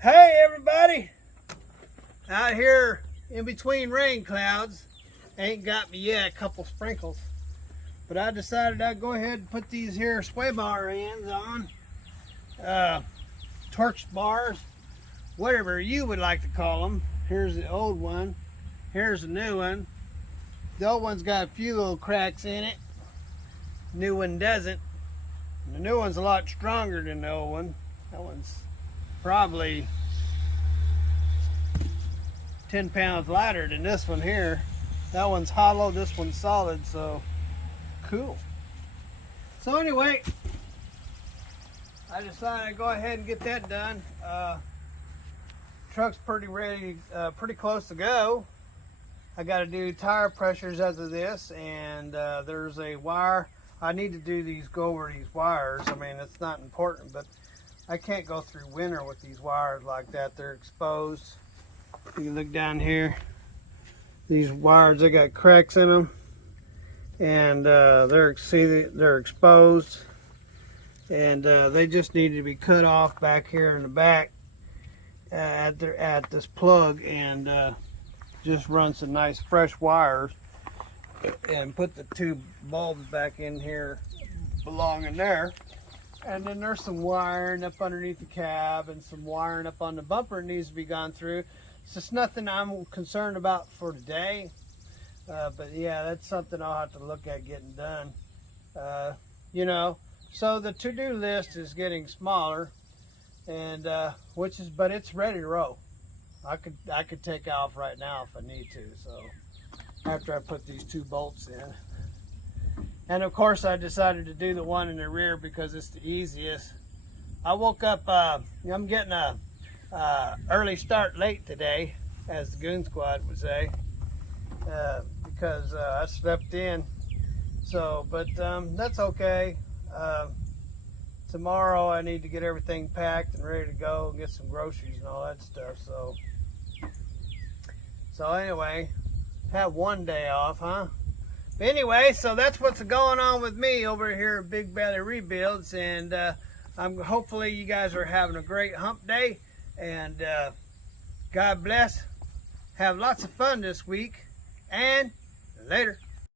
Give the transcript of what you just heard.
Hey everybody, out here in between rain clouds. Ain't got me yet, a couple sprinkles, but I decided I'd go ahead and put these here sway bar ends on, torch bars, whatever you would like to call them. Here's the old one, here's the new one. The old one's got a few little cracks in it, new one doesn't. The new one's a lot stronger than the old one. That one's probably 10 pounds lighter than this one here. That one's hollow, this one's solid, so cool. So anyway, I decided to go ahead and get that done. Truck's pretty ready, pretty close to go. I got to do tire pressures after this, and there's a wire. I need to go over these wires. I mean, it's not important, but I can't go through winter with these wires like that. They're exposed. You can look down here. These wires, they got cracks in them, and they're exposed, and they just need to be cut off back here in the back at this plug, and just run some nice fresh wires and put the two bulbs back in here, belonging there. And then there's some wiring up underneath the cab and some wiring up on the bumper that needs to be gone through. It's just nothing I'm concerned about for today. But yeah, that's something I'll have to look at getting done. So the to-do list is getting smaller, and but it's ready to roll. I could take off right now if I need to. So after I put these two bolts in. And of course I decided to do the one in the rear because it's the easiest. I woke up, I'm getting a early start late today, as the Goon Squad would say, because I slept in. So, but that's okay. Tomorrow I need to get everything packed and ready to go and get some groceries and all that stuff. So anyway, have one day off, huh? But anyway, so that's what's going on with me over here at Big Belly Rebuilds, and hopefully you guys are having a great hump day, and God bless. Have lots of fun this week, and later.